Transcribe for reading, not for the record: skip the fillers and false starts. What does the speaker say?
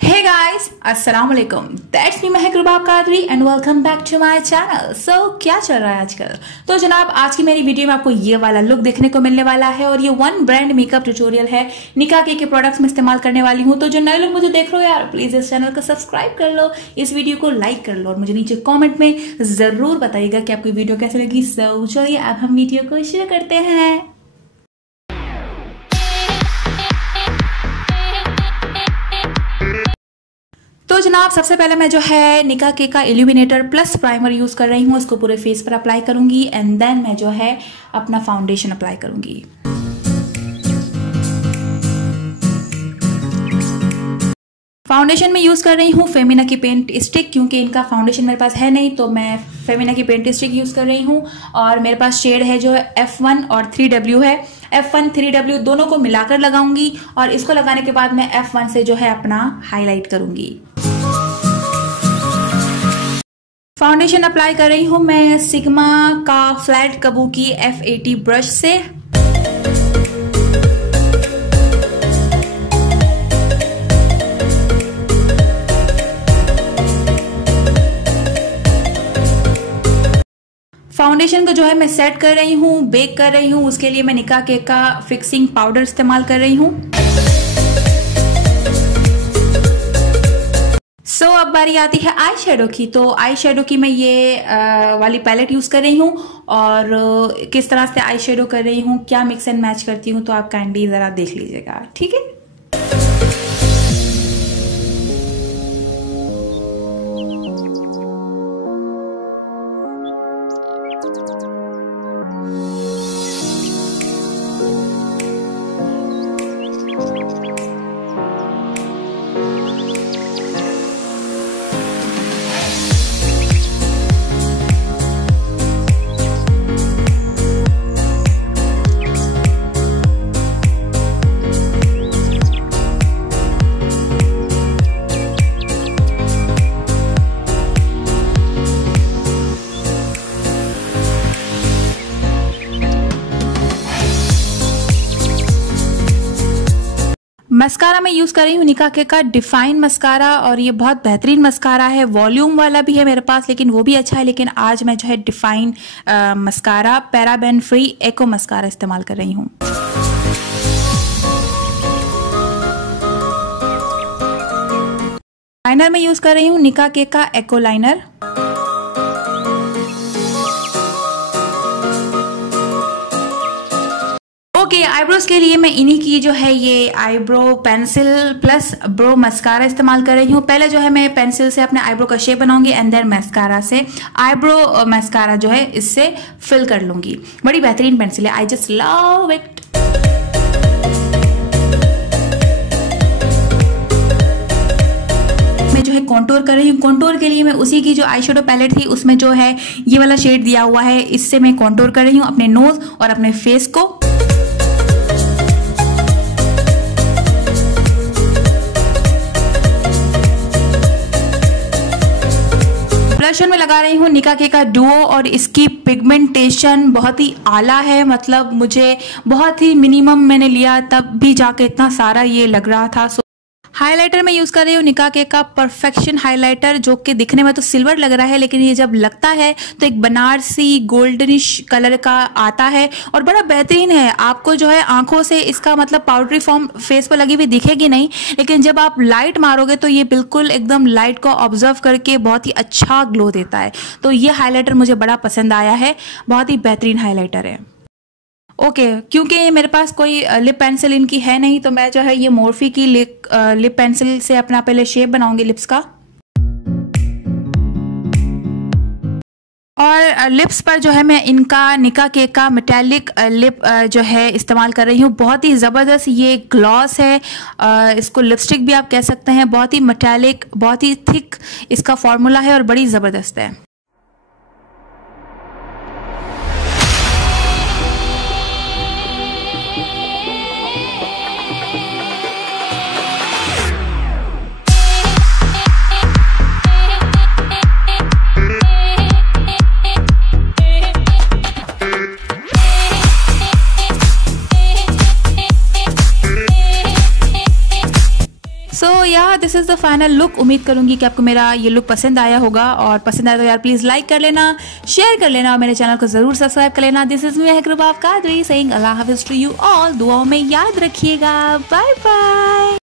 Hey guys, अस्सलाम वालेकुम। That's me Mehak Rubab Qadri and welcome back to my channel. So क्या चल रहा है आजकल? तो जनाब आज की मेरी वीडियो में आपको ये वाला लुक देखने को मिलने वाला है और ये वन ब्रांड मेकअप ट्यूटोरियल है। निका के प्रोडक्ट्स में इस्तेमाल करने वाली हूँ। तो जो नए लोग मुझे देख रहे हो यार, प्लीज इस चैनल को सब्सक्राइब कर लो, इस वीडियो को लाइक कर लो और मुझे नीचे कॉमेंट में जरूर बताइएगा कि आपको वीडियो कैसे लगी। सो चलिए अब हम वीडियो को शुरू करते हैं। तो जनाब सबसे पहले मैं जो है निका के का इल्यूमिनेटर प्लस प्राइमर यूज कर रही हूँ। इसको पूरे फेस पर अप्लाई करूंगी एंड देन मैं जो है अपना फाउंडेशन अप्लाई करूंगी। फाउंडेशन में यूज कर रही हूँ फेमिना की पेंट स्टिक, क्योंकि इनका फाउंडेशन मेरे पास है नहीं तो मैं फेमिना की पेंट स्टिक यूज कर रही हूँ। और मेरे पास शेड है जो F1 और 3W है। F1 3W दोनों को मिलाकर लगाऊंगी और इसको लगाने के बाद मैं F1 से जो है अपना हाईलाइट करूंगी। फाउंडेशन अप्लाई कर रही हूं मैं सिग्मा का फ्लैट कबूकी F80 ब्रश से। फाउंडेशन को जो है मैं सेट कर रही हूँ, बेक कर रही हूँ। उसके लिए मैं निका के का फिक्सिंग पाउडर इस्तेमाल कर रही हूँ। सो अब बारी आती है आई शेडो की। तो आई शेडो की मैं ये वाली पैलेट यूज कर रही हूँ और किस तरह से आई शेडो कर रही हूँ, क्या मिक्स एंड मैच करती हूँ, तो आप काइंडली जरा देख लीजिएगा, ठीक है। मस्कारा मैं यूज कर रही हूँ निका के का डिफाइन मस्कारा और ये बहुत बेहतरीन मस्कारा है। वॉल्यूम वाला भी है मेरे पास लेकिन वो भी अच्छा है, लेकिन आज मैं जो है डिफाइन मस्कारा पैराबेन फ्री एको मस्कारा इस्तेमाल कर रही हूँ। लाइनर में यूज कर रही हूँ निका के का एको लाइनर। ओके, आईब्रोज के लिए मैं इन्हीं की जो है ये eyebrow pencil plus bro mascara इस्तेमाल कर रही हूँ। पहले जो है मैं पेंसिल से अपने आईब्रो का शेप बनाऊंगी एंड देन मस्कारा से आईब्रो मस्कारा जो है इससे फिल कर लूंगी। बड़ी बेहतरीन पेंसिल है, आई जस्ट लव इट। जो है कॉन्टूर कर रही हूँ। कॉन्टूर के लिए मैं उसी की जो आई शेडो पैलेट थी उसमें जो है ये वाला शेड दिया हुआ है, इससे मैं कॉन्टूर कर रही हूँ अपने नोज और अपने फेस को। ब्लश में लगा रही हूँ निका के का डुओ और इसकी पिगमेंटेशन बहुत ही आला है, मतलब मुझे बहुत ही मिनिमम मैंने लिया तब भी जाके इतना सारा ये लग रहा था। हाइलाइटर में यूज कर रही हूँ निका के का परफेक्शन हाइलाइटर, जो कि दिखने में तो सिल्वर लग रहा है लेकिन ये जब लगता है तो एक बनारसी गोल्डनिश कलर का आता है और बड़ा बेहतरीन है। आपको जो है आंखों से इसका मतलब पाउडरी फॉर्म फेस पर लगी हुई दिखेगी नहीं, लेकिन जब आप लाइट मारोगे तो ये बिल्कुल एकदम लाइट को ऑब्जर्व करके बहुत ही अच्छा ग्लो देता है। तो ये हाईलाइटर मुझे बड़ा पसंद आया है, बहुत ही बेहतरीन हाईलाइटर है। ओके, क्योंकि मेरे पास कोई लिप पेंसिल इनकी है नहीं तो मैं जो है ये मोर्फी की लिप पेंसिल से अपना पहले शेप बनाऊंगी लिप्स का। और लिप्स पर जो है मैं इनका निका के का मेटालिक लिप जो है इस्तेमाल कर रही हूँ। बहुत ही ज़बरदस्त ये ग्लॉस है, इसको लिपस्टिक भी आप कह सकते हैं। बहुत ही मेटालिक, बहुत ही थिक इसका फॉर्मूला है और बड़ी ज़बरदस्त है। या this is the final look. उम्मीद करूंगी कि आपको मेरा ये लुक पसंद आया होगा, और पसंद आया तो यार प्लीज़ लाइक कर लेना, शेयर कर लेना और मेरे चैनल को ज़रूर सब्सक्राइब कर लेना। This is me Mahak रूबाब Qadri saying अल्लाह हाफिज़ टू यू ऑल। दुआओं में याद रखिएगा। Bye bye.